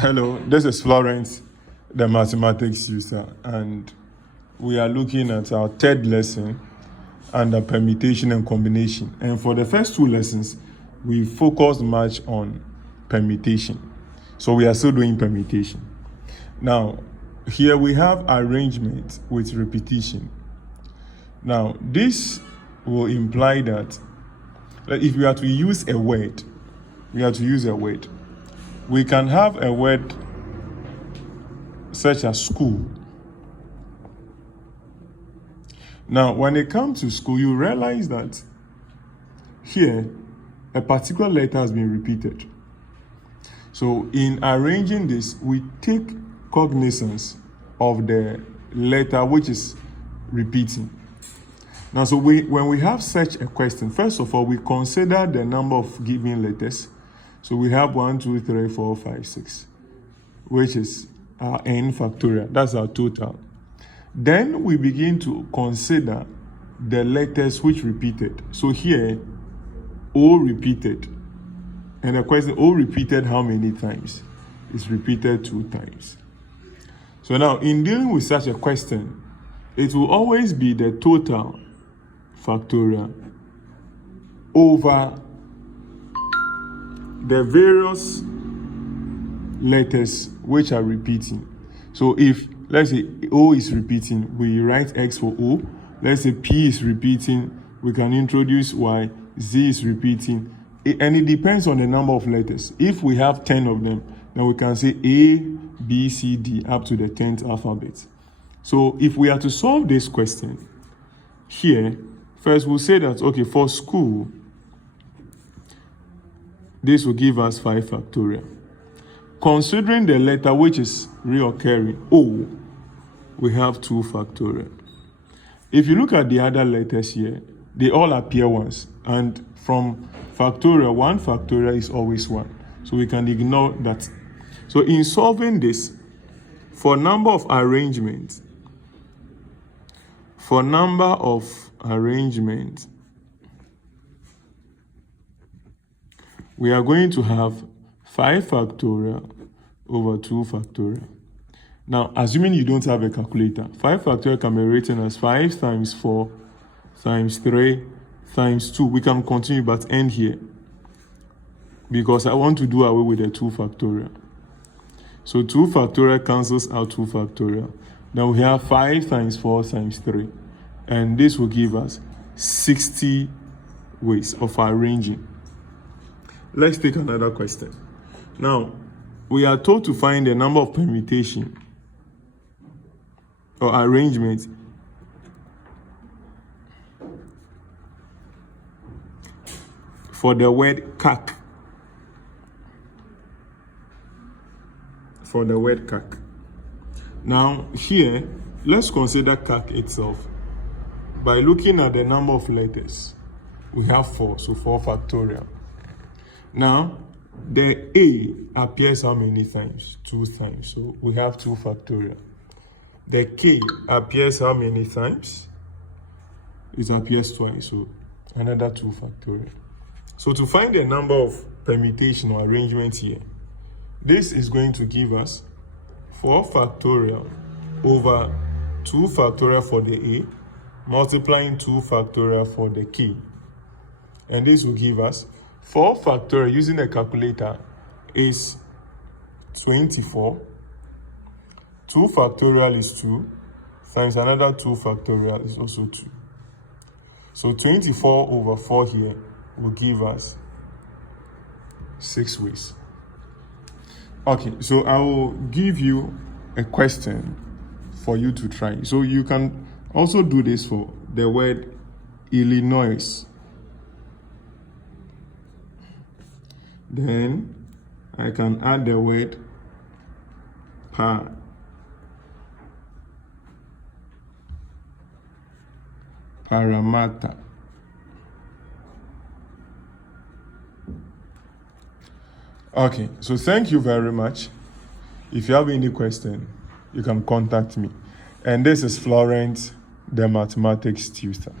Hello, this is Florence, the mathematics user, and we are looking at our third lesson under permutation and combination. And for the first two lessons, we focused much on permutation. So we are still doing permutation. Now, here we have arrangement with repetition. Now, this will imply that if we are to use a word, we can have a word such as school. Now, when it comes to school, you realize that here, a particular letter has been repeated. So in arranging this, we take cognizance of the letter which is repeating. Now, so when we have such a question, first of all, we consider the number of given letters. So we have 1, 2, 3, 4, 5, 6, which is our n factorial. That's our total. Then we begin to consider the letters which repeated. So here, O repeated. And the question, O repeated how many times? It's repeated 2 times. So now, in dealing with such a question, it will always be the total factorial over the various letters which are repeating. So if, let's say, O is repeating, we write X for O. Let's say P is repeating, we can introduce Y. Z is repeating. And it depends on the number of letters. If we have 10 of them, then we can say A, B, C, D, up to the 10th alphabet. So if we are to solve this question, here, first we'll say that, okay, for school, this will give us 5 factorial. Considering the letter which is reoccurring, O, we have 2 factorial. If you look at the other letters here, they all appear once. And from factorial, 1 factorial is always 1. So we can ignore that. So in solving this, for number of arrangements, we are going to have 5 factorial over 2 factorial. Now, assuming you don't have a calculator, 5 factorial can be written as 5 times 4 times 3 times 2. We can continue but end here because I want to do away with the 2 factorial. So 2 factorial cancels out 2 factorial. Now we have 5 times 4 times 3. And this will give us 60 ways of arranging. Let's take another question. Now, we are told to find the number of permutation or arrangement for the word CAC. Now, here, let's consider CAC itself. By looking at the number of letters, we have 4, so 4 factorial. Now, the A appears how many times? 2 times, so we have 2 factorial. The K appears how many times? It appears twice, so another 2 factorial. So to find the number of permutation or arrangement here, this is going to give us 4 factorial over 2 factorial for the A, multiplying 2 factorial for the K. And this will give us 4 factorial using a calculator is 24. 2 factorial is 2 times another 2 factorial is also 2. So 24 over 4 here will give us 6 ways. Okay, so I will give you a question for you to try. So you can also do this for the word Illinois. Then I can add the word Parramatta. Okay, so thank you very much. If you have any question, you can contact me. And this is Florence, the mathematics tutor.